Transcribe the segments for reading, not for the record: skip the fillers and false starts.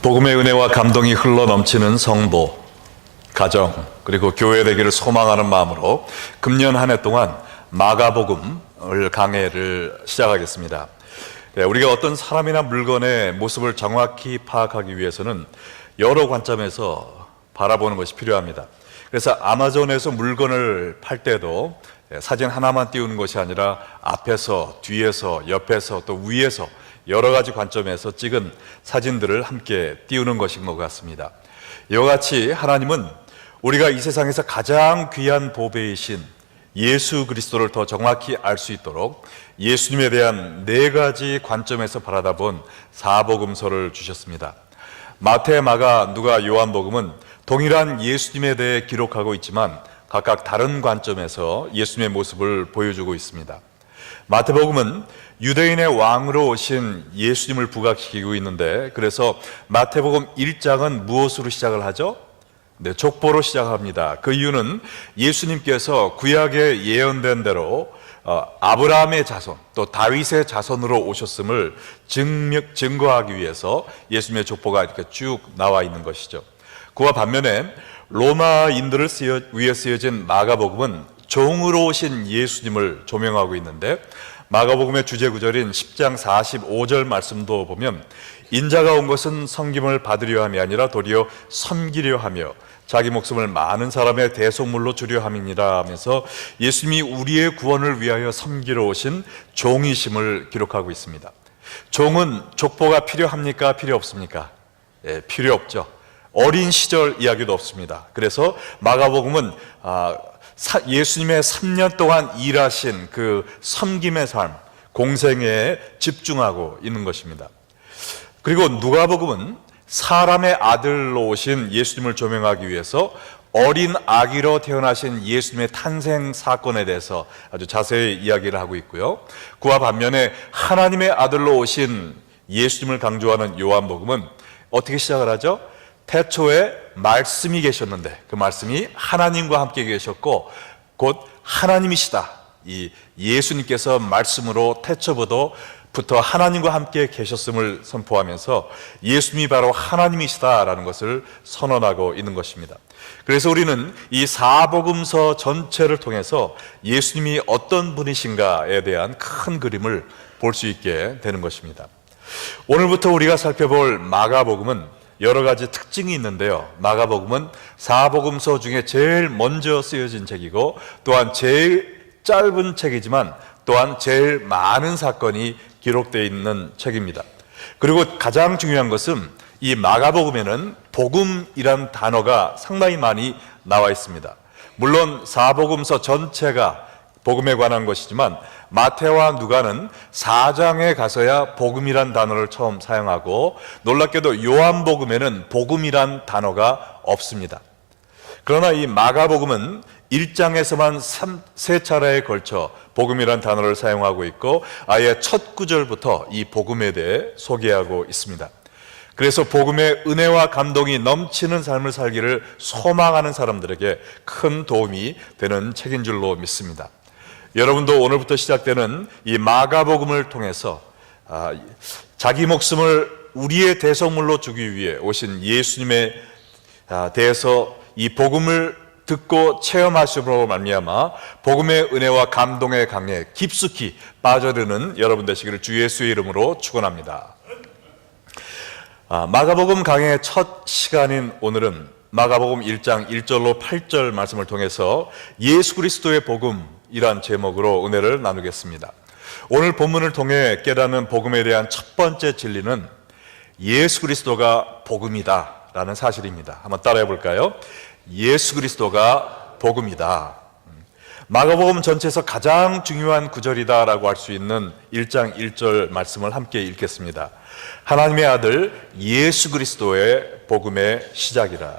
복음의 은혜와 감동이 흘러 넘치는 성도, 가정, 그리고 교회 되기를 소망하는 마음으로 금년 한 해 동안 마가복음을 강해를 시작하겠습니다. 우리가 어떤 사람이나 물건의 모습을 정확히 파악하기 위해서는 여러 관점에서 바라보는 것이 필요합니다. 그래서 아마존에서 물건을 팔 때도 사진 하나만 띄우는 것이 아니라 앞에서, 뒤에서, 옆에서, 또 위에서 여러 가지 관점에서 찍은 사진들을 함께 띄우는 것인 것 같습니다. 이와 같이 하나님은 우리가 이 세상에서 가장 귀한 보배이신 예수 그리스도를 더 정확히 알 수 있도록 예수님에 대한 네 가지 관점에서 바라다본 사복음서를 주셨습니다. 마태, 마가, 누가, 요한복음은 동일한 예수님에 대해 기록하고 있지만 각각 다른 관점에서 예수님의 모습을 보여주고 있습니다. 마태복음은 유대인의 왕으로 오신 예수님을 부각시키고 있는데, 그래서 마태복음 1장은 무엇으로 시작을 하죠? 족보로 시작합니다. 그 이유는 예수님께서 구약에 예언된 대로 아브라함의 자손, 또 다윗의 자손으로 오셨음을 증거하기 위해서 예수님의 족보가 이렇게 쭉 나와 있는 것이죠. 그와 반면에 로마인들을 위해 쓰여진 마가복음은 종으로 오신 예수님을 조명하고 있는데, 마가복음의 주제 구절인 10장 45절 말씀도 보면 인자가 온 것은 섬김을 받으려 함이 아니라 도리어 섬기려 하며 자기 목숨을 많은 사람의 대속물로 주려 함이니라 하면서 예수님이 우리의 구원을 위하여 섬기러 오신 종이심을 기록하고 있습니다. 종은 족보가 필요합니까? 필요 없습니까? 필요 없죠. 어린 시절 이야기도 없습니다. 그래서 마가복음은 예수님의 3년 동안 일하신 그 섬김의 삶, 공생애에 집중하고 있는 것입니다. 그리고 누가복음은 사람의 아들로 오신 예수님을 조명하기 위해서 어린 아기로 태어나신 예수님의 탄생 사건에 대해서 아주 자세히 이야기를 하고 있고요. 그와 반면에 하나님의 아들로 오신 예수님을 강조하는 요한복음은 어떻게 시작을 하죠? 태초에 말씀이 계셨는데 그 말씀이 하나님과 함께 계셨고 곧 하나님이시다. 이 예수님께서 말씀으로 태초부터 하나님과 함께 계셨음을 선포하면서 예수님이 바로 하나님이시다라는 것을 선언하고 있는 것입니다. 그래서 우리는 이 사복음서 전체를 통해서 예수님이 어떤 분이신가에 대한 큰 그림을 볼 수 있게 되는 것입니다. 오늘부터 우리가 살펴볼 마가복음은 여러 가지 특징이 있는데요. 마가복음은 사복음서 중에 제일 먼저 쓰여진 책이고 또한 제일 짧은 책이지만 또한 제일 많은 사건이 기록되어 있는 책입니다. 그리고 가장 중요한 것은 이 마가복음에는 복음이란 단어가 상당히 많이 나와 있습니다. 물론 사복음서 전체가 복음에 관한 것이지만 마태와 누가는 4장에 가서야 복음이란 단어를 처음 사용하고, 놀랍게도 요한복음에는 복음이란 단어가 없습니다. 그러나 이 마가복음은 1장에서만 3차례에 걸쳐 복음이란 단어를 사용하고 있고 아예 첫 구절부터 이 복음에 대해 소개하고 있습니다. 그래서 복음의 은혜와 감동이 넘치는 삶을 살기를 소망하는 사람들에게 큰 도움이 되는 책인 줄로 믿습니다. 여러분도 오늘부터 시작되는 이 마가복음을 통해서 자기 목숨을 우리의 대속물로 주기 위해 오신 예수님에 대해서 이 복음을 듣고 체험하심으로 말미암아 복음의 은혜와 감동의 강에 깊숙이 빠져드는 여러분 되시기를 주 예수의 이름으로 축원합니다. 마가복음 강의 첫 시간인 오늘은 마가복음 1장 1절로 8절 말씀을 통해서 예수 그리스도의 복음이란 제목으로 은혜를 나누겠습니다. 오늘 본문을 통해 깨닫는 복음에 대한 첫 번째 진리는 예수 그리스도가 복음이다 라는 사실입니다. 한번 따라해 볼까요? 예수 그리스도가 복음이다. 마가복음 전체에서 가장 중요한 구절이다 라고 할 수 있는 1장 1절 말씀을 함께 읽겠습니다. 하나님의 아들 예수 그리스도의 복음의 시작이라.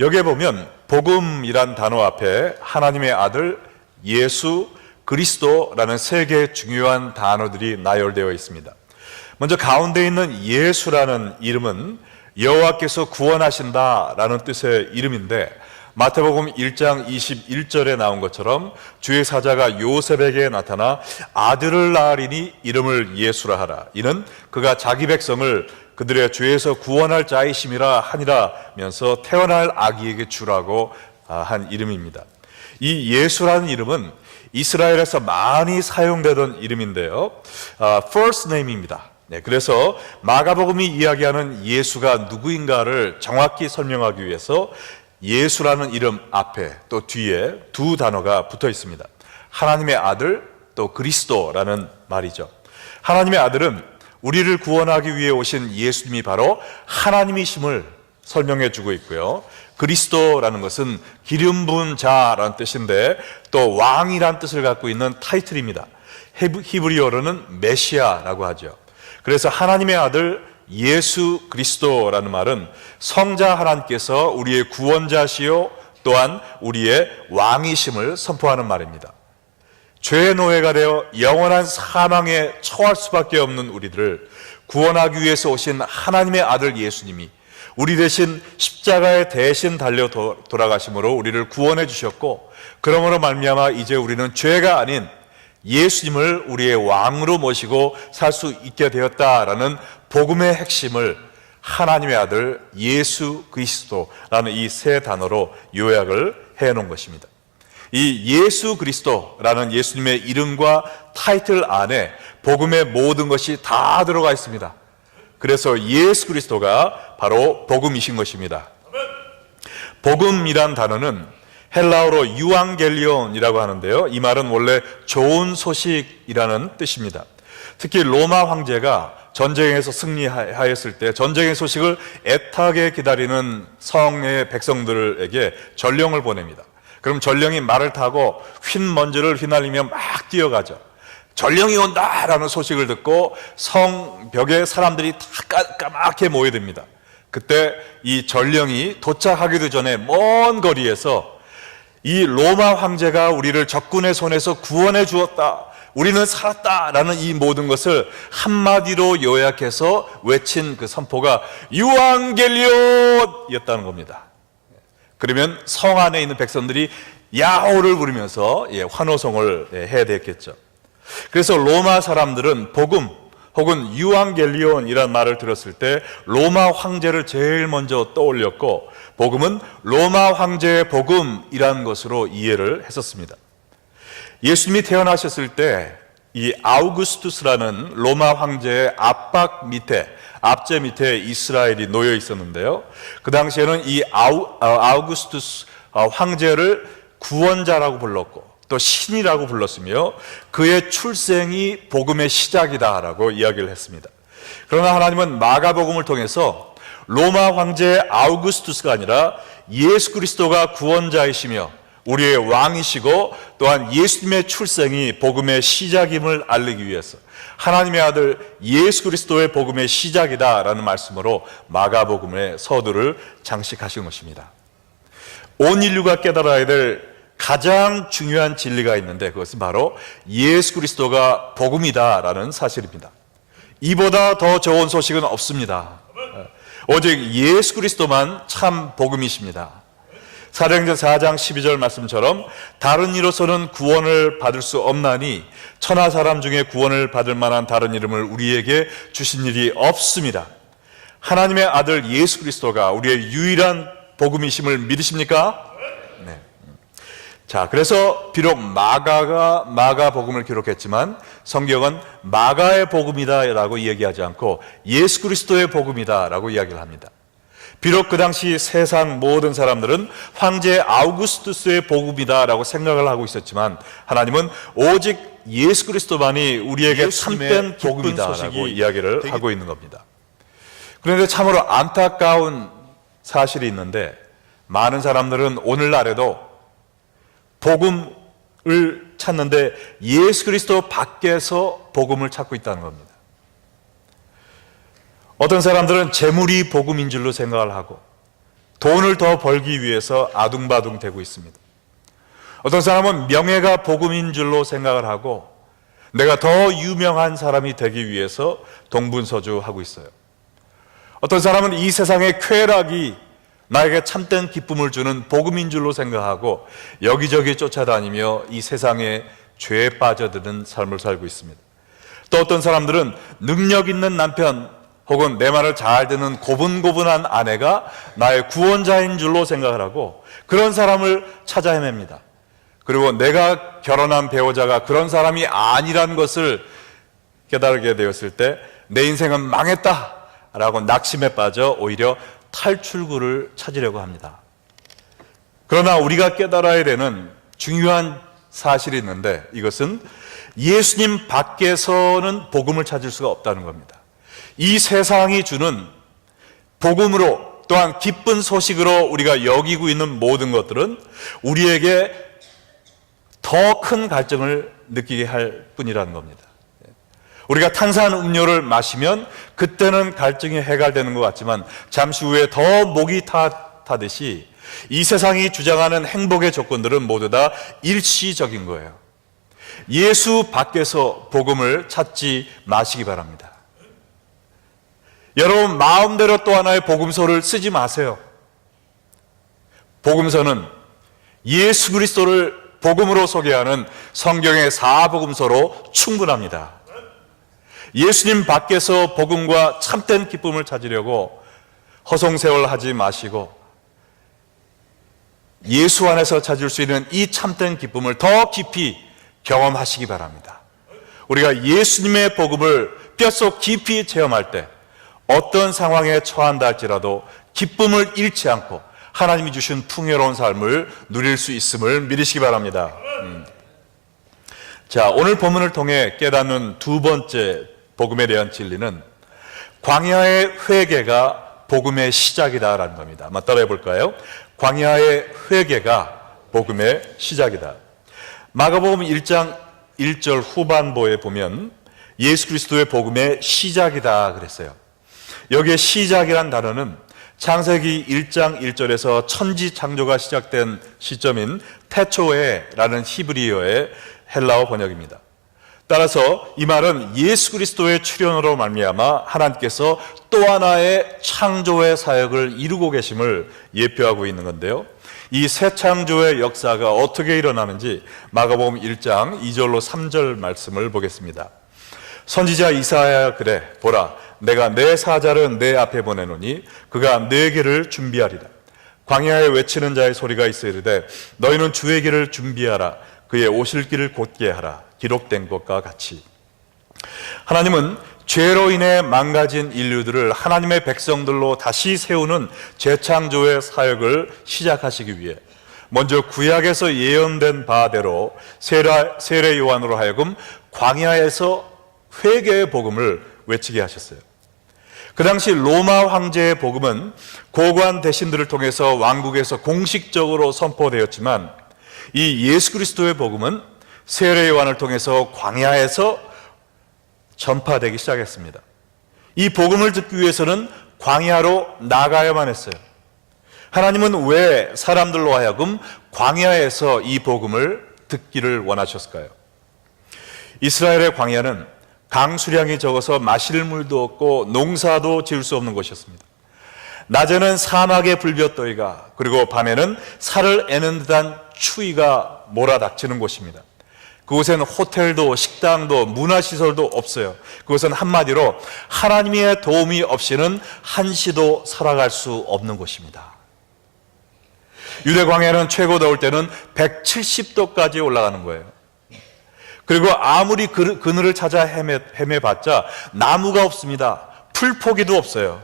여기에 보면 복음이란 단어 앞에 하나님의 아들 예수 그리스도라는 세 개의 중요한 단어들이 나열되어 있습니다. 먼저 가운데 있는 예수라는 이름은 여호와께서 구원하신다라는 뜻의 이름인데, 마태복음 1장 21절에 나온 것처럼 주의 사자가 요셉에게 나타나 아들을 낳으리니 이름을 예수라 하라. 이는 그가 자기 백성을 그들의 죄에서 구원할 자이심이라 하니라면서 태어날 아기에게 주라고 한 이름입니다. 이 예수라는 이름은 이스라엘에서 많이 사용되던 이름인데요, first name입니다. 그래서 마가복음이 이야기하는 예수가 누구인가를 정확히 설명하기 위해서 예수라는 이름 앞에 또 뒤에 두 단어가 붙어 있습니다. 하나님의 아들, 또 그리스도라는 말이죠. 하나님의 아들은 우리를 구원하기 위해 오신 예수님이 바로 하나님이심을 설명해 주고 있고요, 그리스도라는 것은 기름 부은 자라는 뜻인데 또 왕이란 뜻을 갖고 있는 타이틀입니다. 히브리어로는 메시아라고 하죠. 그래서 하나님의 아들 예수 그리스도라는 말은 성자 하나님께서 우리의 구원자시요 또한 우리의 왕이심을 선포하는 말입니다. 죄의 노예가 되어 영원한 사망에 처할 수밖에 없는 우리들을 구원하기 위해서 오신 하나님의 아들 예수님이 우리 대신 십자가에 대신 달려 돌아가심으로 우리를 구원해 주셨고, 그러므로 말미암아 이제 우리는 죄가 아닌 예수님을 우리의 왕으로 모시고 살 수 있게 되었다라는 복음의 핵심을 하나님의 아들 예수 그리스도라는 이 세 단어로 요약을 해놓은 것입니다. 이 예수 그리스도라는 예수님의 이름과 타이틀 안에 복음의 모든 것이 다 들어가 있습니다. 그래서 예수 그리스도가 바로 복음이신 것입니다. 복음이란 단어는 헬라어로 유앙겔리온이라고 하는데요, 이 말은 원래 좋은 소식이라는 뜻입니다. 특히 로마 황제가 전쟁에서 승리하였을 때 전쟁의 소식을 애타게 기다리는 성의 백성들에게 전령을 보냅니다. 그럼 전령이 말을 타고 흰 먼지를 휘날리며 막 뛰어가죠. 전령이 온다라는 소식을 듣고 성벽에 사람들이 다 까맣게 모여듭니다. 그때 이 전령이 도착하기도 전에 먼 거리에서 이 로마 황제가 우리를 적군의 손에서 구원해 주었다, 우리는 살았다라는 이 모든 것을 한마디로 요약해서 외친 그 선포가 유앙겔리온이었다는 겁니다. 그러면 성 안에 있는 백성들이 야호를 부르면서 환호성을 해야 됐겠죠. 그래서 로마 사람들은 복음 혹은 유앙겔리온이라는 말을 들었을 때 로마 황제를 제일 먼저 떠올렸고, 복음은 로마 황제의 복음이라는 것으로 이해를 했었습니다. 예수님이 태어나셨을 때 이 아우구스투스라는 로마 황제의 압제 밑에 이스라엘이 놓여 있었는데요, 그 당시에는 이 아우구스투스 황제를 구원자라고 불렀고 또 신이라고 불렀으며 그의 출생이 복음의 시작이다라고 이야기를 했습니다. 그러나 하나님은 마가복음을 통해서 로마 황제 아우구스투스가 아니라 예수 그리스도가 구원자이시며 우리의 왕이시고 또한 예수님의 출생이 복음의 시작임을 알리기 위해서 하나님의 아들 예수 그리스도의 복음의 시작이다라는 말씀으로 마가복음의 서두를 장식하신 것입니다. 온 인류가 깨달아야 될 가장 중요한 진리가 있는데 그것은 바로 예수 그리스도가 복음이다라는 사실입니다. 이보다 더 좋은 소식은 없습니다. 오직 예수 그리스도만 참 복음이십니다. 사도행전 4장 12절 말씀처럼 다른 이로서는 구원을 받을 수 없나니 천하 사람 중에 구원을 받을 만한 다른 이름을 우리에게 주신 일이 없습니다. 하나님의 아들 예수 그리스도가 우리의 유일한 복음이심을 믿으십니까? 네. 자, 그래서 비록 마가가 마가복음을 기록했지만 성경은 마가의 복음이다라고 이야기하지 않고 예수 그리스도의 복음이다라고 이야기를 합니다. 비록 그 당시 세상 모든 사람들은 황제 아우구스투스의 복음이다라고 생각을 하고 있었지만 하나님은 오직 예수 그리스도만이 우리에게 참된 복음이다라고 이야기를 하고 있는 겁니다. 그런데 참으로 안타까운 사실이 있는데 많은 사람들은 오늘날에도 복음을 찾는데 예수 그리스도 밖에서 복음을 찾고 있다는 겁니다. 어떤 사람들은 재물이 복음인 줄로 생각을 하고 돈을 더 벌기 위해서 아둥바둥 되고 있습니다. 어떤 사람은 명예가 복음인 줄로 생각을 하고 내가 더 유명한 사람이 되기 위해서 동분서주하고 있어요. 어떤 사람은 이 세상의 쾌락이 나에게 참된 기쁨을 주는 복음인 줄로 생각하고 여기저기 쫓아다니며 이 세상에 죄에 빠져드는 삶을 살고 있습니다. 또 어떤 사람들은 능력 있는 남편 혹은 내 말을 잘 듣는 고분고분한 아내가 나의 구원자인 줄로 생각을 하고 그런 사람을 찾아 헤맵니다. 그리고 내가 결혼한 배우자가 그런 사람이 아니란 것을 깨달게 되었을 때 내 인생은 망했다라고 낙심에 빠져 오히려 탈출구를 찾으려고 합니다. 그러나 우리가 깨달아야 되는 중요한 사실이 있는데, 이것은 예수님 밖에서는 복음을 찾을 수가 없다는 겁니다. 이 세상이 주는 복음으로, 또한 기쁜 소식으로 우리가 여기고 있는 모든 것들은 우리에게 더 큰 갈증을 느끼게 할 뿐이라는 겁니다. 우리가 탄산 음료를 마시면 그때는 갈증이 해결되는 것 같지만 잠시 후에 더 목이 타듯이 이 세상이 주장하는 행복의 조건들은 모두 다 일시적인 거예요. 예수 밖에서 복음을 찾지 마시기 바랍니다. 여러분, 마음대로 또 하나의 복음서를 쓰지 마세요. 복음서는 예수 그리스도를 복음으로 소개하는 성경의 사복음서로 충분합니다. 예수님 밖에서 복음과 참된 기쁨을 찾으려고 허송세월하지 마시고 예수 안에서 찾을 수 있는 이 참된 기쁨을 더 깊이 경험하시기 바랍니다. 우리가 예수님의 복음을 뼛속 깊이 체험할 때 어떤 상황에 처한다 할지라도 기쁨을 잃지 않고 하나님이 주신 풍요로운 삶을 누릴 수 있음을 믿으시기 바랍니다. 자, 오늘 본문을 통해 깨닫는 두 번째 복음에 대한 진리는 광야의 회개가 복음의 시작이다라는 겁니다. 한번 따라해 볼까요? 광야의 회개가 복음의 시작이다. 마가복음 1장 1절 후반부에 보면 예수 그리스도의 복음의 시작이다 그랬어요. 여기에 시작이란 단어는 창세기 1장 1절에서 천지 창조가 시작된 시점인 태초에라는 히브리어의 헬라어 번역입니다. 따라서 이 말은 예수 그리스도의 출현으로 말미암아 하나님께서 또 하나의 창조의 사역을 이루고 계심을 예표하고 있는 건데요, 이 새 창조의 역사가 어떻게 일어나는지 마가복음 1장 2절로 3절 말씀을 보겠습니다. 선지자 이사야가 그래 보라, 내가 내 사자를 내 앞에 보내노니 그가 내 길을 준비하리라. 광야에 외치는 자의 소리가 있어 이르되 너희는 주의 길을 준비하라. 그의 오실 길을 곧게 하라. 기록된 것과 같이. 하나님은 죄로 인해 망가진 인류들을 하나님의 백성들로 다시 세우는 재창조의 사역을 시작하시기 위해 먼저 구약에서 예언된 바대로 세례 요한으로 하여금 광야에서 회개의 복음을 외치게 하셨어요. 그 당시 로마 황제의 복음은 고관 대신들을 통해서 왕국에서 공식적으로 선포되었지만 이 예수 그리스도의 복음은 세례 요한을 통해서 광야에서 전파되기 시작했습니다. 이 복음을 듣기 위해서는 광야로 나가야만 했어요. 하나님은 왜 사람들로 하여금 광야에서 이 복음을 듣기를 원하셨을까요? 이스라엘의 광야는 강수량이 적어서 마실 물도 없고 농사도 지을 수 없는 곳이었습니다. 낮에는 사막의 불볕더위가, 그리고 밤에는 살을 애는 듯한 추위가 몰아닥치는 곳입니다. 그곳에는 호텔도 식당도 문화시설도 없어요. 그것은 한마디로 하나님의 도움이 없이는 한시도 살아갈 수 없는 곳입니다. 유대 광야는 최고 더울 때는 170도까지 올라가는 거예요. 그리고 아무리 그늘을 찾아 헤매봤자 나무가 없습니다. 풀포기도 없어요.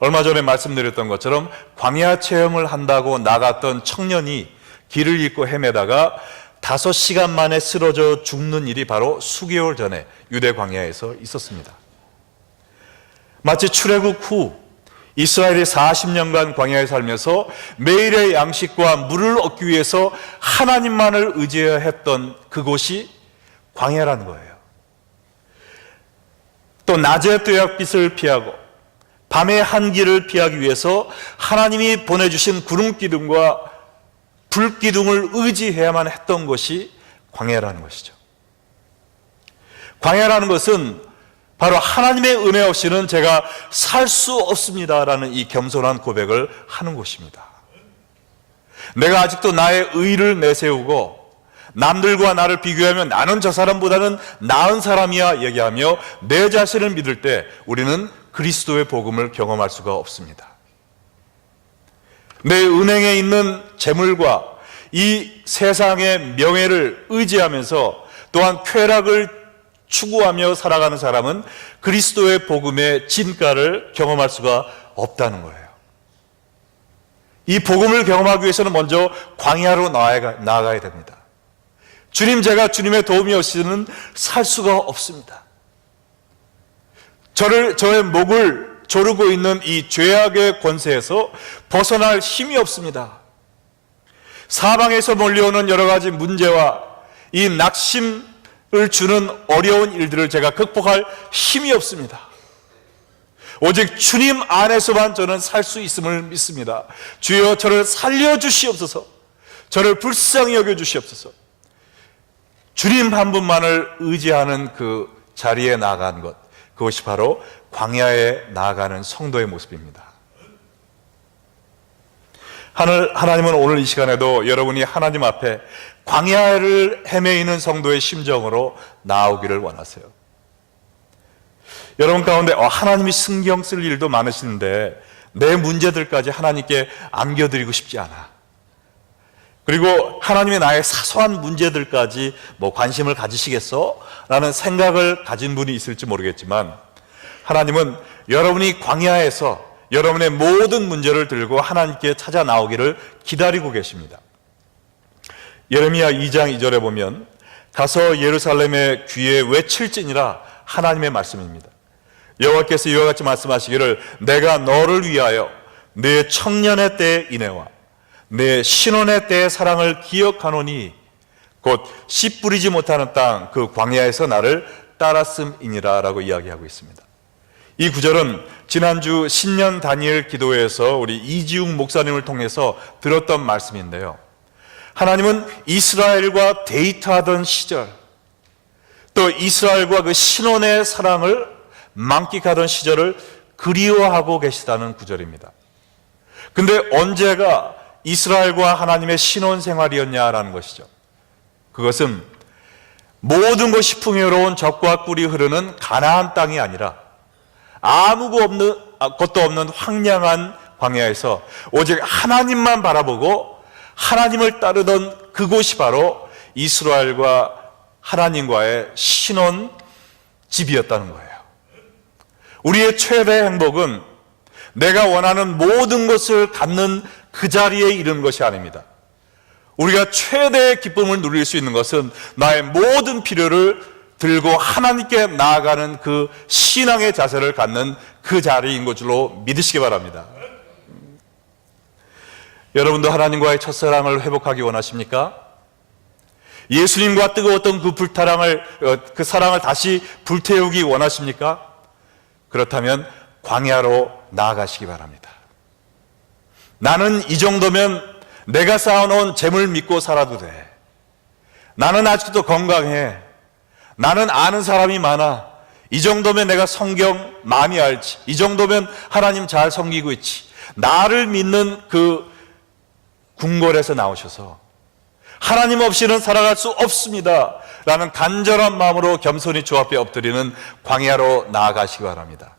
얼마 전에 말씀드렸던 것처럼 광야 체험을 한다고 나갔던 청년이 길을 잃고 헤매다가 5시간 만에 쓰러져 죽는 일이 바로 수개월 전에 유대 광야에서 있었습니다. 마치 출애굽 후 이스라엘이 40년간 광야에 살면서 매일의 양식과 물을 얻기 위해서 하나님만을 의지해야 했던 그곳이 광야라는 거예요. 또 낮의 뙤약빛을 피하고 밤의 한기를 피하기 위해서 하나님이 보내주신 구름기둥과 불기둥을 의지해야만 했던 것이 광야라는 것이죠. 광야라는 것은 바로 하나님의 은혜 없이는 제가 살 수 없습니다라는 이 겸손한 고백을 하는 곳입니다. 내가 아직도 나의 의를 내세우고 남들과 나를 비교하면 나는 저 사람보다는 나은 사람이야 얘기하며 내 자신을 믿을 때 우리는 그리스도의 복음을 경험할 수가 없습니다. 내 은행에 있는 재물과 이 세상의 명예를 의지하면서 또한 쾌락을 추구하며 살아가는 사람은 그리스도의 복음의 진가를 경험할 수가 없다는 거예요. 이 복음을 경험하기 위해서는 먼저 광야로 나아가야 됩니다. 주님, 제가 주님의 도움이 없이는 살 수가 없습니다. 저의 목을 조르고 있는 이 죄악의 권세에서 벗어날 힘이 없습니다. 사방에서 몰려오는 여러 가지 문제와 이 낙심을 주는 어려운 일들을 제가 극복할 힘이 없습니다. 오직 주님 안에서만 저는 살 수 있음을 믿습니다. 주여, 저를 살려주시옵소서. 저를 불쌍히 여겨주시옵소서. 주님 한 분만을 의지하는 그 자리에 나아간 것, 그것이 바로 광야에 나아가는 성도의 모습입니다. 하나님은 오늘 이 시간에도 여러분이 하나님 앞에 광야를 헤매이는 성도의 심정으로 나오기를 원하세요. 여러분 가운데 하나님이 신경 쓸 일도 많으시는데 내 문제들까지 하나님께 안겨드리고 싶지 않아. 그리고 하나님이 나의 사소한 문제들까지 관심을 가지시겠어? 라는 생각을 가진 분이 있을지 모르겠지만 하나님은 여러분이 광야에서 여러분의 모든 문제를 들고 하나님께 찾아 나오기를 기다리고 계십니다. 예레미야 2장 2절에 보면 가서 예루살렘의 귀에 외칠지니라 하나님의 말씀입니다. 여호와께서 이와 같이 말씀하시기를 내가 너를 위하여 내 청년의 때의 인애와 내 신혼의 때의 사랑을 기억하노니 곧 씨 뿌리지 못하는 땅 그 광야에서 나를 따랐음이니라 라고 이야기하고 있습니다. 이 구절은 지난주 신년 다니엘 기도회에서 우리 이지웅 목사님을 통해서 들었던 말씀인데요, 하나님은 이스라엘과 데이트하던 시절, 또 이스라엘과 그 신혼의 사랑을 만끽하던 시절을 그리워하고 계시다는 구절입니다. 근데 언제가 이스라엘과 하나님의 신혼 생활이었냐라는 것이죠. 그것은 모든 것이 풍요로운 젖과 꿀이 흐르는 가나안 땅이 아니라 아무것도 없는 황량한 광야에서 오직 하나님만 바라보고 하나님을 따르던 그곳이 바로 이스라엘과 하나님과의 신혼 집이었다는 거예요. 우리의 최대 행복은 내가 원하는 모든 것을 갖는 그 자리에 이르는 것이 아닙니다. 우리가 최대의 기쁨을 누릴 수 있는 것은 나의 모든 필요를 들고 하나님께 나아가는 그 신앙의 자세를 갖는 그 자리인 것으로 믿으시기 바랍니다. 여러분도 하나님과의 첫사랑을 회복하기 원하십니까? 예수님과 뜨거웠던 그 사랑을 다시 불태우기 원하십니까? 그렇다면 광야로 나아가시기 바랍니다. 나는 이 정도면 내가 쌓아놓은 재물 믿고 살아도 돼. 나는 아직도 건강해. 나는 아는 사람이 많아. 이 정도면 내가 성경 많이 알지. 이 정도면 하나님 잘 섬기고 있지. 나를 믿는 그 궁궐에서 나오셔서 하나님 없이는 살아갈 수 없습니다 라는 간절한 마음으로 겸손히 주 앞에 엎드리는 광야로 나아가시기 바랍니다.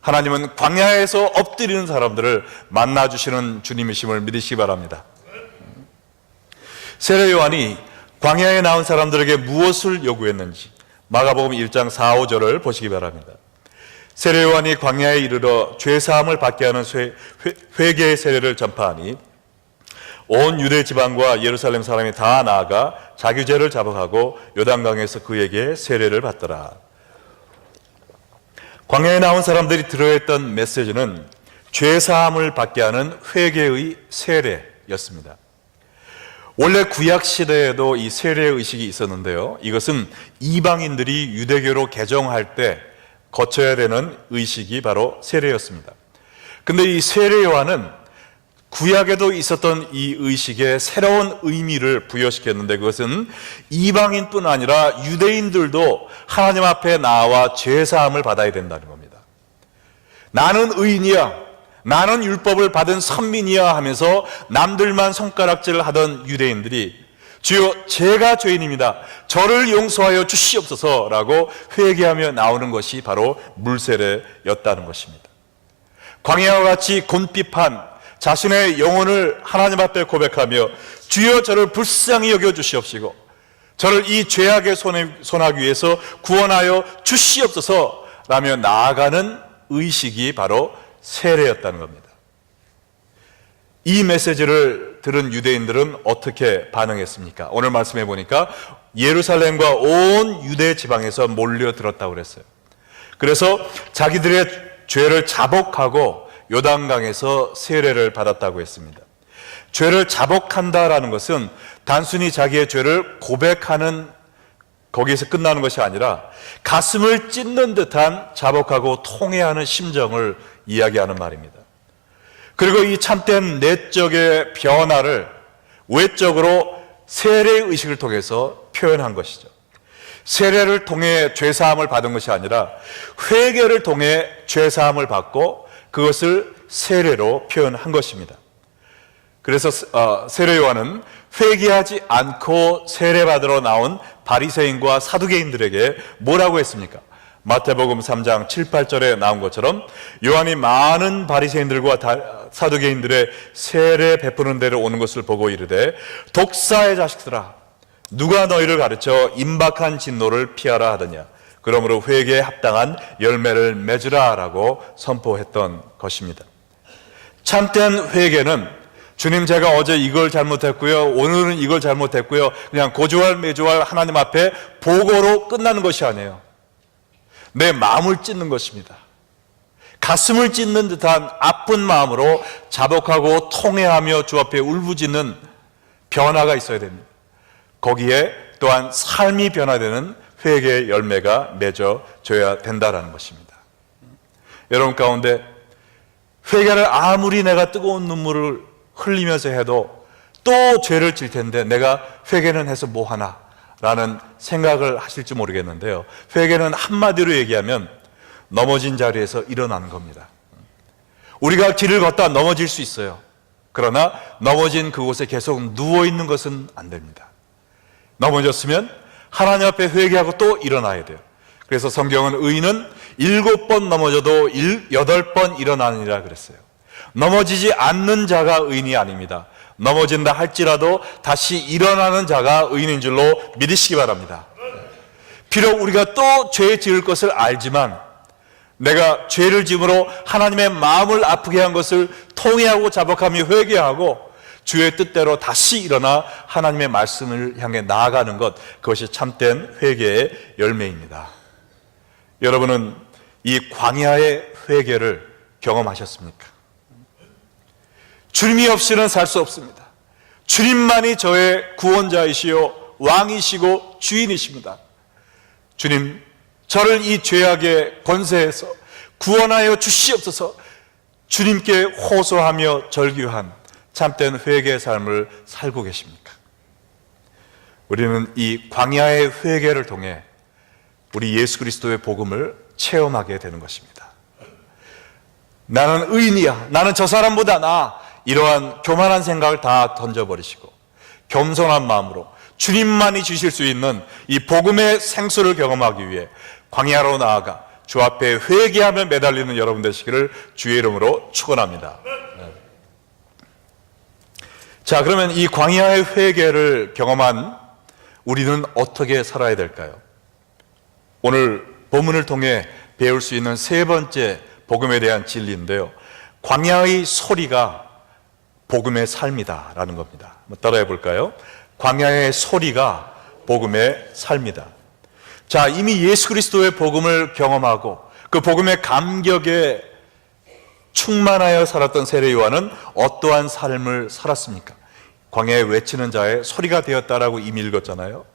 하나님은 광야에서 엎드리는 사람들을 만나주시는 주님이심을 믿으시기 바랍니다. 세례 요한이 광야에 나온 사람들에게 무엇을 요구했는지 마가복음 1장 4, 5절을 보시기 바랍니다. 세례 요한이 광야에 이르러 죄사함을 받게 하는 회개의 세례를 전파하니 온 유대 지방과 예루살렘 사람이 다 나아가 자기 죄를 자복하고 요단강에서 그에게 세례를 받더라. 광야에 나온 사람들이 들어야 했던 메시지는 죄사함을 받게 하는 회개의 세례였습니다. 원래 구약 시대에도 이 세례 의식이 있었는데요, 이것은 이방인들이 유대교로 개종할 때 거쳐야 되는 의식이 바로 세례였습니다. 근데 이 세례 요한은 구약에도 있었던 이 의식에 새로운 의미를 부여시켰는데 그것은 이방인뿐 아니라 유대인들도 하나님 앞에 나와 죄사함을 받아야 된다는 겁니다. 나는 의인이야, 나는 율법을 받은 선민이야 하면서 남들만 손가락질을 하던 유대인들이 주여 제가 죄인입니다. 저를 용서하여 주시옵소서라고 회개하며 나오는 것이 바로 물세례였다는 것입니다. 광야와 같이 곤핍한 자신의 영혼을 하나님 앞에 고백하며 주여 저를 불쌍히 여겨 주시옵시고 저를 이 죄악의 손아귀에서 구원하여 주시옵소서라며 나아가는 의식이 바로 세례였다는 겁니다. 이 메시지를 들은 유대인들은 어떻게 반응했습니까? 오늘 말씀해 보니까 예루살렘과 온 유대 지방에서 몰려들었다고 그랬어요. 그래서 자기들의 죄를 자복하고 요단강에서 세례를 받았다고 했습니다. 죄를 자복한다라는 것은 단순히 자기의 죄를 고백하는 거기에서 끝나는 것이 아니라 가슴을 찢는 듯한 자복하고 통회하는 심정을 이야기하는 말입니다. 그리고 이 참된 내적의 변화를 외적으로 세례의 의식을 통해서 표현한 것이죠. 세례를 통해 죄사함을 받은 것이 아니라 회개를 통해 죄사함을 받고 그것을 세례로 표현한 것입니다. 그래서 세례 요한은 회개하지 않고 세례받으러 나온 바리새인과 사두개인들에게 뭐라고 했습니까? 마태복음 3장 7, 8절에 나온 것처럼 요한이 많은 바리새인들과 사두개인들의 세례 베푸는 데를 오는 것을 보고 이르되 독사의 자식들아 누가 너희를 가르쳐 임박한 진노를 피하라 하더냐 그러므로 회개에 합당한 열매를 맺으라 라고 선포했던 것입니다. 참된 회개는 주님 제가 어제 이걸 잘못했고요 오늘은 이걸 잘못했고요 그냥 고주할매주할 하나님 앞에 보고로 끝나는 것이 아니에요. 내 마음을 찢는 것입니다. 가슴을 찢는 듯한 아픈 마음으로 자복하고 통회하며 주 앞에 울부짖는 변화가 있어야 됩니다. 거기에 또한 삶이 변화되는 회개의 열매가 맺어져야 된다는 것입니다. 여러분 가운데 회개를 아무리 내가 뜨거운 눈물을 흘리면서 해도 또 죄를 질 텐데 내가 회개는 해서 뭐하나 라는 생각을 하실지 모르겠는데요. 회개는 한마디로 얘기하면 넘어진 자리에서 일어나는 겁니다. 우리가 길을 걷다 넘어질 수 있어요. 그러나 넘어진 그곳에 계속 누워있는 것은 안 됩니다. 넘어졌으면 하나님 앞에 회개하고 또 일어나야 돼요. 그래서 성경은 의인은 7번 넘어져도 8번 일어나느니라 그랬어요. 넘어지지 않는 자가 의인이 아닙니다. 넘어진다 할지라도 다시 일어나는 자가 의인인 줄로 믿으시기 바랍니다. 비록 우리가 또 죄 지을 것을 알지만 내가 죄를 지음으로 하나님의 마음을 아프게 한 것을 통회하고 자복하며 회개하고 주의 뜻대로 다시 일어나 하나님의 말씀을 향해 나아가는 것, 그것이 참된 회개의 열매입니다. 여러분은 이 광야의 회개를 경험하셨습니까? 주님이 없이는 살 수 없습니다. 주님만이 저의 구원자이시요 왕이시고 주인이십니다. 주님, 저를 이 죄악의 권세에서 구원하여 주시옵소서. 주님께 호소하며 절규한 참된 회개의 삶을 살고 계십니까? 우리는 이 광야의 회개를 통해 우리 예수 그리스도의 복음을 체험하게 되는 것입니다. 나는 의인이야, 나는 저 사람보다 나아, 이러한 교만한 생각을 다 던져버리시고 겸손한 마음으로 주님만이 주실 수 있는 이 복음의 생수를 경험하기 위해 광야로 나아가 주 앞에 회개하며 매달리는 여러분 되시기를 주의 이름으로 축원합니다. 자, 그러면 이 광야의 회개를 경험한 우리는 어떻게 살아야 될까요? 오늘 본문을 통해 배울 수 있는 세 번째 복음에 대한 진리인데요, 광야의 소리가 복음의 삶이다 라는 겁니다. 한번 따라해 볼까요? 광야의 소리가 복음의 삶이다. 자, 이미 예수 그리스도의 복음을 경험하고 그 복음의 감격에 충만하여 살았던 세례 요한은 어떠한 삶을 살았습니까? 광야에 외치는 자의 소리가 되었다라고 이미 읽었잖아요.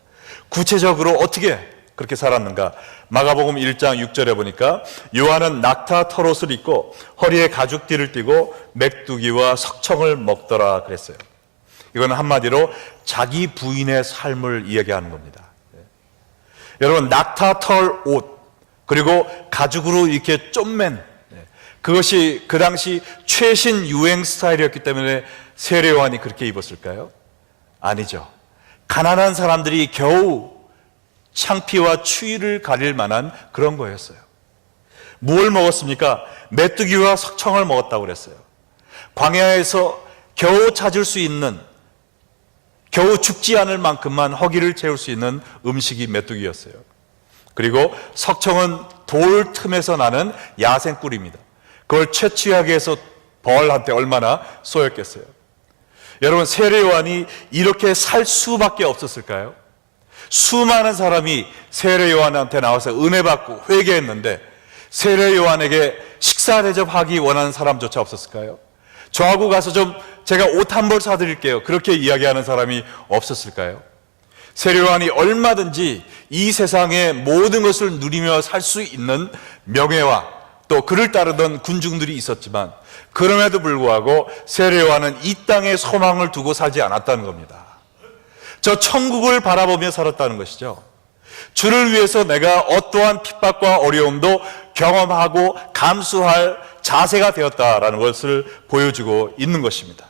구체적으로 어떻게 그렇게 살았는가? 마가복음 1장 6절에 보니까 요한은 낙타 털옷을 입고 허리에 가죽띠를 띠고 맥두기와 석청을 먹더라 그랬어요. 이거는 한마디로 자기 부인의 삶을 이야기하는 겁니다. 여러분, 낙타 털 옷 그리고 가죽으로 이렇게 좀맨, 그것이 그 당시 최신 유행 스타일이었기 때문에 세례 요한이 그렇게 입었을까요? 아니죠. 가난한 사람들이 겨우 창피와 추위를 가릴 만한 그런 거였어요. 무엇을 먹었습니까? 메뚜기와 석청을 먹었다고 그랬어요. 광야에서 겨우 찾을 수 있는, 겨우 죽지 않을 만큼만 허기를 채울 수 있는 음식이 메뚜기였어요. 그리고 석청은 돌 틈에서 나는 야생꿀입니다. 그걸 채취하기 위해서 벌한테 얼마나 쏘였겠어요. 여러분, 세례요한이 이렇게 살 수밖에 없었을까요? 수많은 사람이 세례요한한테 나와서 은혜 받고 회개했는데 세례요한에게 식사 대접하기 원하는 사람조차 없었을까요? 저하고 가서 좀 제가 옷 한 벌 사드릴게요, 그렇게 이야기하는 사람이 없었을까요? 세례요한이 얼마든지 이 세상의 모든 것을 누리며 살 수 있는 명예와 또 그를 따르던 군중들이 있었지만 그럼에도 불구하고 세례요한은 이 땅에 소망을 두고 살지 않았다는 겁니다. 저 천국을 바라보며 살았다는 것이죠. 주를 위해서 내가 어떠한 핍박과 어려움도 경험하고 감수할 자세가 되었다라는 것을 보여주고 있는 것입니다.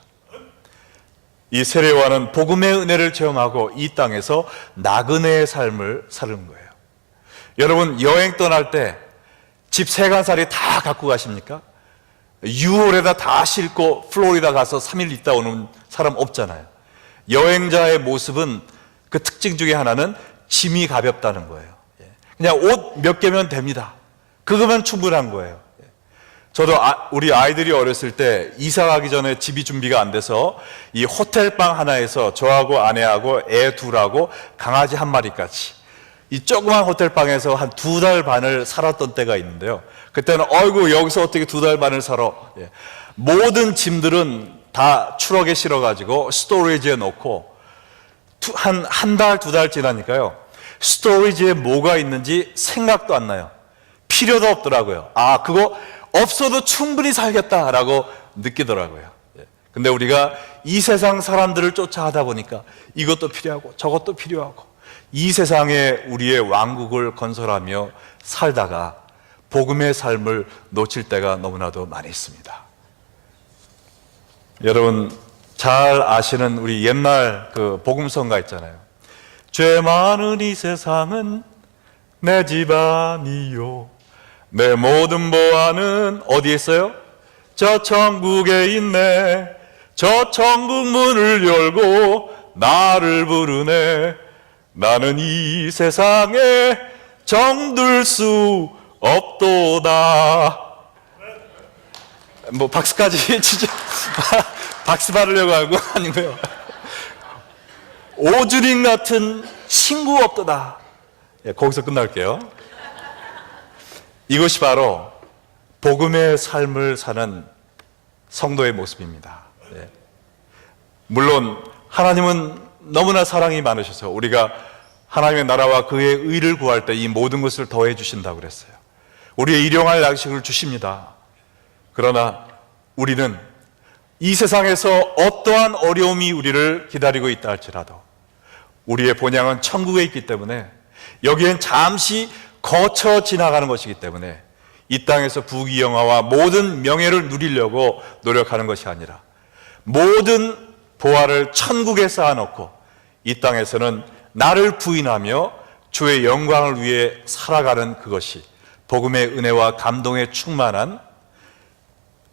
이 세례요한은 복음의 은혜를 체험하고 이 땅에서 나그네의 삶을 사는 거예요. 여러분, 여행 떠날 때 집 세간살이 다 갖고 가십니까? 유월에다 다 싣고 플로리다 가서 3일 있다 오는 사람 없잖아요. 여행자의 모습은 그 특징 중에 하나는 짐이 가볍다는 거예요. 그냥 옷 몇 개면 됩니다. 그거면 충분한 거예요. 저도 우리 아이들이 어렸을 때 이사 가기 전에 집이 준비가 안 돼서 이 호텔방 하나에서 저하고 아내하고 애 둘하고 강아지 한 마리까지 이 조그만 호텔방에서 한 2달 반을 살았던 때가 있는데요. 그때는 어이구 여기서 어떻게 2달 반을 살아. 모든 짐들은 다 트럭에 실어가지고 스토리지에 놓고 한 달, 2달 지나니까요, 스토리지에 뭐가 있는지 생각도 안 나요. 필요도 없더라고요. 아, 그거 없어도 충분히 살겠다라고 느끼더라고요. 근데 우리가 이 세상 사람들을 쫓아가다 보니까 이것도 필요하고 저것도 필요하고 이 세상에 우리의 왕국을 건설하며 살다가 복음의 삶을 놓칠 때가 너무나도 많이 있습니다. 여러분, 잘 아시는 우리 옛날 그 복음성가 있잖아요. 죄 많은 이 세상은 내 집안이요, 내 모든 보안은 어디에 있어요? 저 천국에 있네. 저 천국 문을 열고 나를 부르네. 나는 이 세상에 정들 수 없도다. 뭐 박수까지 진짜 박수 받으려고 하고 아니고요. 오주린 같은 친구 없도다. 거기서 끝날게요. 이것이 바로 복음의 삶을 사는 성도의 모습입니다. 물론 하나님은 너무나 사랑이 많으셔서 우리가 하나님의 나라와 그의 의를 구할 때 이 모든 것을 더해 주신다고 그랬어요. 우리의 일용할 양식을 주십니다. 그러나 우리는 이 세상에서 어떠한 어려움이 우리를 기다리고 있다 할지라도 우리의 본향은 천국에 있기 때문에 여기엔 잠시 거쳐 지나가는 것이기 때문에 이 땅에서 부귀영화와 모든 명예를 누리려고 노력하는 것이 아니라 모든 보화를 천국에 쌓아놓고 이 땅에서는 나를 부인하며 주의 영광을 위해 살아가는 그것이 복음의 은혜와 감동에 충만한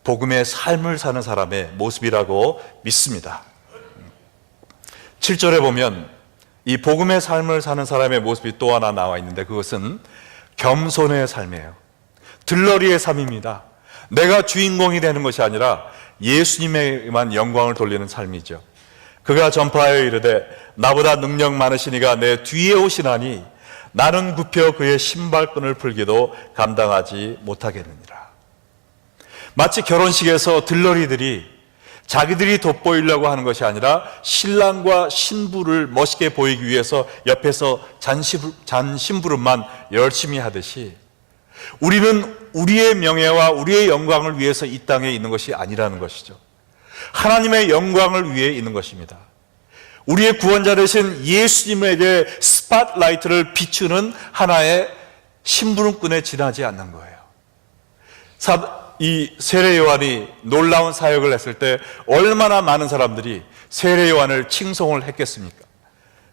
복음의 삶을 사는 사람의 모습이라고 믿습니다. 7절에 보면 이 복음의 삶을 사는 사람의 모습이 또 하나 나와 있는데 그것은 겸손의 삶이에요. 들러리의 삶입니다. 내가 주인공이 되는 것이 아니라 예수님에게만 영광을 돌리는 삶이죠. 그가 전파하여 이르되 나보다 능력 많으시니가 내 뒤에 오시나니 나는 굽혀 그의 신발끈을 풀기도 감당하지 못하겠느니라. 마치 결혼식에서 들러리들이 자기들이 돋보이려고 하는 것이 아니라 신랑과 신부를 멋있게 보이기 위해서 옆에서 잔심부름만 열심히 하듯이 우리는 우리의 명예와 우리의 영광을 위해서 이 땅에 있는 것이 아니라는 것이죠. 하나님의 영광을 위해 있는 것입니다. 우리의 구원자 되신 예수님에게 스팟라이트를 비추는 하나의 심부름꾼에 지나지 않는 거예요. 이 세례 요한이 놀라운 사역을 했을 때 얼마나 많은 사람들이 세례 요한을 칭송을 했겠습니까?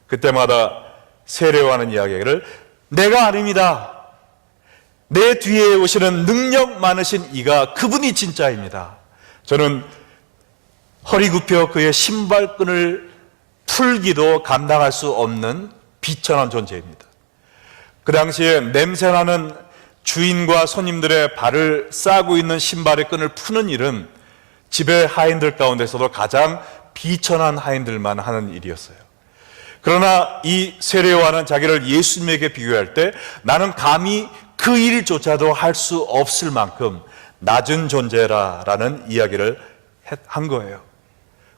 그때마다 세례요한은 이야기를 내가 아닙니다. 내 뒤에 오시는 능력 많으신 이가 그분이 진짜입니다. 저는 허리 굽혀 그의 신발끈을 풀기도 감당할 수 없는 비천한 존재입니다. 그 당시에 냄새나는 주인과 손님들의 발을 싸고 있는 신발의 끈을 푸는 일은 집의 하인들 가운데서도 가장 비천한 하인들만 하는 일이었어요. 그러나 이 세례요한은 자기를 예수님에게 비교할 때 나는 감히 그 일조차도 할 수 없을 만큼 낮은 존재라는 이야기를 한 거예요.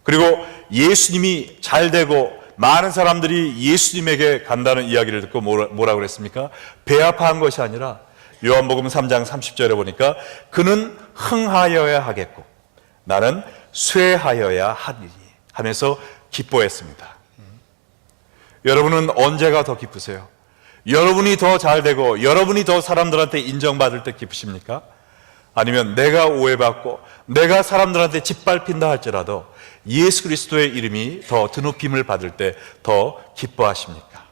그리고 예수님이 잘 되고 많은 사람들이 예수님에게 간다는 이야기를 듣고 뭐라고 그랬습니까? 배아파한 것이 아니라 요한복음 3장 30절에 보니까 그는 흥하여야 하겠고 나는 쇠하여야 하리니 하면서 기뻐했습니다. 여러분은 언제가 더 기쁘세요? 여러분이 더 잘되고 여러분이 더 사람들한테 인정받을 때 기쁘십니까? 아니면 내가 오해받고 내가 사람들한테 짓밟힌다 할지라도 예수 그리스도의 이름이 더 드높임을 받을 때 더 기뻐하십니까?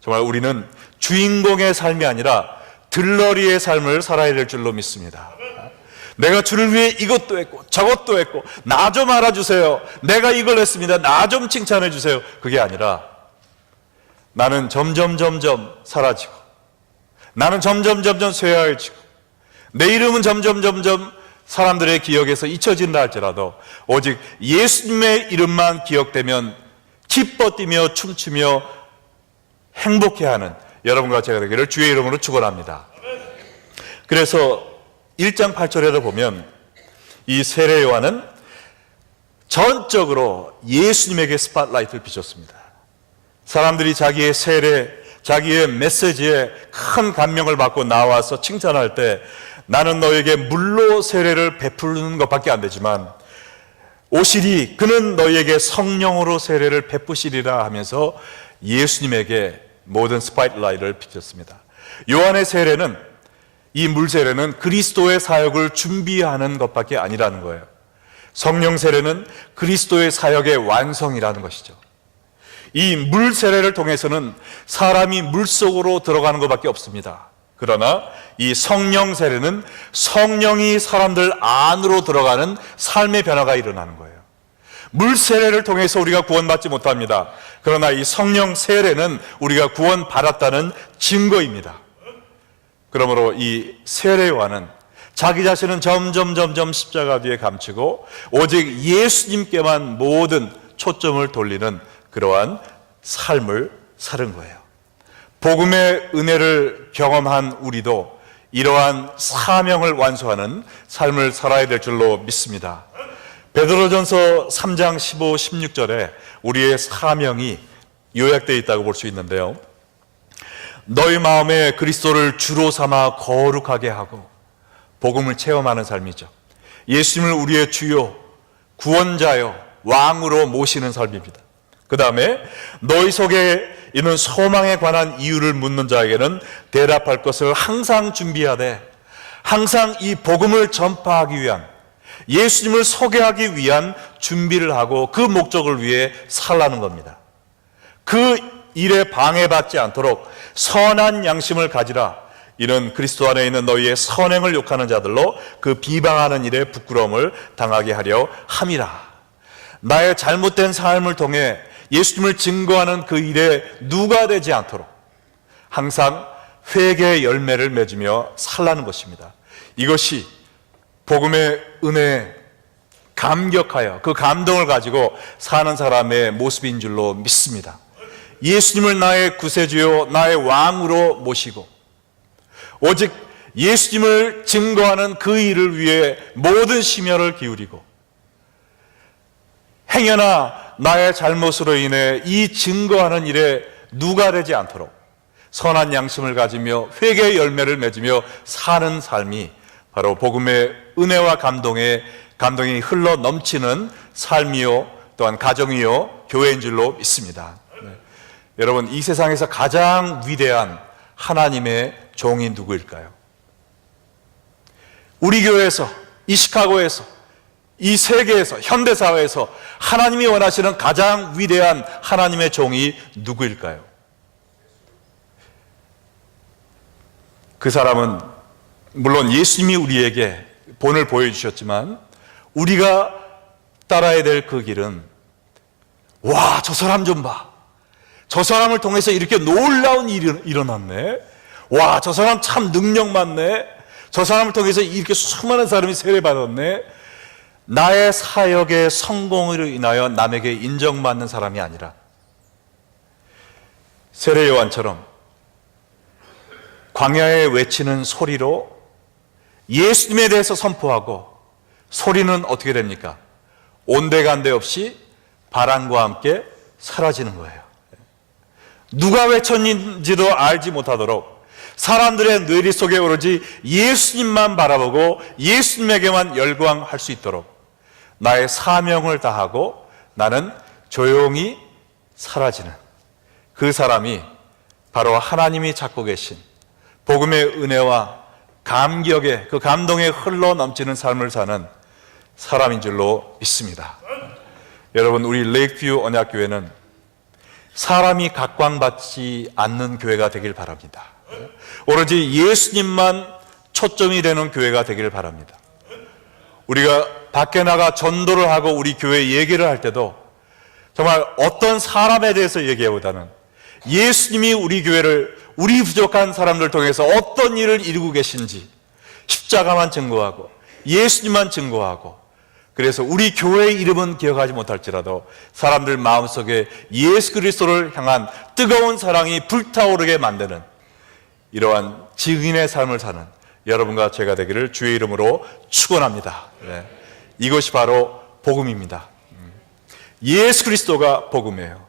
정말 우리는 주인공의 삶이 아니라 들러리의 삶을 살아야 될 줄로 믿습니다. 내가 주를 위해 이것도 했고 저것도 했고 나 좀 알아주세요. 내가 이걸 했습니다. 나 좀 칭찬해 주세요. 그게 아니라 나는 점점 사라지고 나는 점점 쇠하여지고 내 이름은 점점 사람들의 기억에서 잊혀진다 할지라도 오직 예수님의 이름만 기억되면 기뻐 뛰며 춤추며 행복해하는 여러분과 제가 되기를 주의 이름으로 축원합니다. 그래서 1장 8절에도 보면 이 세례 요한은 전적으로 예수님에게 스팟라이트를 비췄습니다. 사람들이 자기의 세례, 자기의 메시지에 큰 감명을 받고 나와서 칭찬할 때 나는 너에게 물로 세례를 베푸는 것밖에 안 되지만 오시리 그는 너에게 성령으로 세례를 베푸시리라 하면서 예수님에게 모든 스팟라이트를 비췄습니다. 요한의 세례는 이 물 세례는 그리스도의 사역을 준비하는 것밖에 아니라는 거예요. 성령 세례는 그리스도의 사역의 완성이라는 것이죠. 이 물 세례를 통해서는 사람이 물 속으로 들어가는 것밖에 없습니다. 그러나 이 성령 세례는 성령이 사람들 안으로 들어가는 삶의 변화가 일어나는 거예요. 물 세례를 통해서 우리가 구원받지 못합니다. 그러나 이 성령 세례는 우리가 구원받았다는 증거입니다. 그러므로 이 세례 요한은 자기 자신은 점점 십자가 뒤에 감추고 오직 예수님께만 모든 초점을 돌리는 그러한 삶을 사는 거예요. 복음의 은혜를 경험한 우리도 이러한 사명을 완수하는 삶을 살아야 될 줄로 믿습니다. 베드로전서 3장 15, 16절에 우리의 사명이 요약되어 있다고 볼 수 있는데요. 너희 마음에 그리스도를 주로 삼아 거룩하게 하고 복음을 체험하는 삶이죠. 예수님을 우리의 주요, 구원자요, 왕으로 모시는 삶입니다. 그 다음에 너희 속에 있는 소망에 관한 이유를 묻는 자에게는 대답할 것을 항상 준비하되 항상 이 복음을 전파하기 위한 예수님을 소개하기 위한 준비를 하고 그 목적을 위해 살라는 겁니다. 그 일에 방해받지 않도록 선한 양심을 가지라. 이는 그리스도 안에 있는 너희의 선행을 욕하는 자들로 그 비방하는 일에 부끄러움을 당하게 하려 함이라. 나의 잘못된 삶을 통해 예수님을 증거하는 그 일에 누가 되지 않도록 항상 회개의 열매를 맺으며 살라는 것입니다. 이것이 복음의 은혜에 감격하여 그 감동을 가지고 사는 사람의 모습인 줄로 믿습니다. 예수님을 나의 구세주요 나의 왕으로 모시고 오직 예수님을 증거하는 그 일을 위해 모든 심혈을 기울이고 행여나 나의 잘못으로 인해 이 증거하는 일에 누가 되지 않도록 선한 양심을 가지며 회개의 열매를 맺으며 사는 삶이 바로 복음의 은혜와 감동이 흘러 넘치는 삶이요 또한 가정이요 교회인 줄로 믿습니다. 여러분, 이 세상에서 가장 위대한 하나님의 종이 누구일까요? 우리 교회에서, 이 시카고에서 이 세계에서, 현대사회에서 하나님이 원하시는 가장 위대한 하나님의 종이 누구일까요? 그 사람은 물론 예수님이 우리에게 본을 보여주셨지만 우리가 따라야 될 그 길은, 와, 저 사람 좀 봐, 저 사람을 통해서 이렇게 놀라운 일이 일어났네, 와, 저 사람 참 능력 많네, 저 사람을 통해서 이렇게 수많은 사람이 세례받았네, 나의 사역의 성공으로 인하여 남에게 인정받는 사람이 아니라 세례 요한처럼 광야에 외치는 소리로 예수님에 대해서 선포하고, 소리는 어떻게 됩니까? 온데간데 없이 바람과 함께 사라지는 거예요. 누가 외쳤는지도 알지 못하도록 사람들의 뇌리 속에 오로지 예수님만 바라보고 예수님에게만 열광할 수 있도록 나의 사명을 다하고 나는 조용히 사라지는 그 사람이 바로 하나님이 찾고 계신 복음의 은혜와 감격의 그 감동에 흘러 넘치는 삶을 사는 사람인 줄로 믿습니다. 여러분, 우리 레이크뷰 언약교회는 사람이 각광받지 않는 교회가 되길 바랍니다. 오로지 예수님만 초점이 되는 교회가 되길 바랍니다. 우리가 밖에 나가 전도를 하고 우리 교회 얘기를 할 때도 정말 어떤 사람에 대해서 얘기하보다는 예수님이 우리 교회를, 우리 부족한 사람들 통해서 어떤 일을 이루고 계신지 십자가만 증거하고 예수님만 증거하고, 그래서 우리 교회의 이름은 기억하지 못할지라도 사람들 마음속에 예수 그리스도를 향한 뜨거운 사랑이 불타오르게 만드는 이러한 증인의 삶을 사는 여러분과 제가 되기를 주의 이름으로 축원합니다. 네. 이것이 바로 복음입니다. 예수 그리스도가 복음이에요.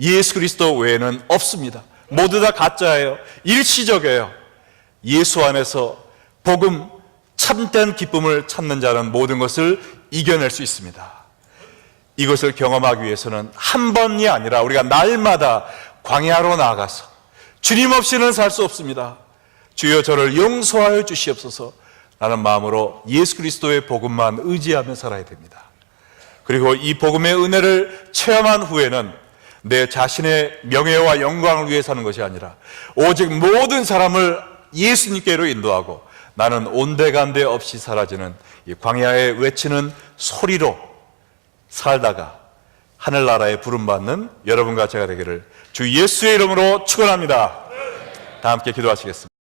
예수 그리스도 외에는 없습니다. 모두 다 가짜예요. 일시적이에요. 예수 안에서 복음, 참된 기쁨을 찾는 자는 모든 것을 이겨낼 수 있습니다. 이것을 경험하기 위해서는 한 번이 아니라 우리가 날마다 광야로 나아가서 주님 없이는 살 수 없습니다. 주여 저를 용서하여 주시옵소서 라는 마음으로 예수 그리스도의 복음만 의지하며 살아야 됩니다. 그리고 이 복음의 은혜를 체험한 후에는 내 자신의 명예와 영광을 위해 사는 것이 아니라 오직 모든 사람을 예수님께로 인도하고 나는 온데간데 없이 사라지는 이 광야에 외치는 소리로 살다가 하늘나라에 부름받는 여러분과 제가 되기를 주 예수의 이름으로 축원합니다. 다 함께 기도하시겠습니다.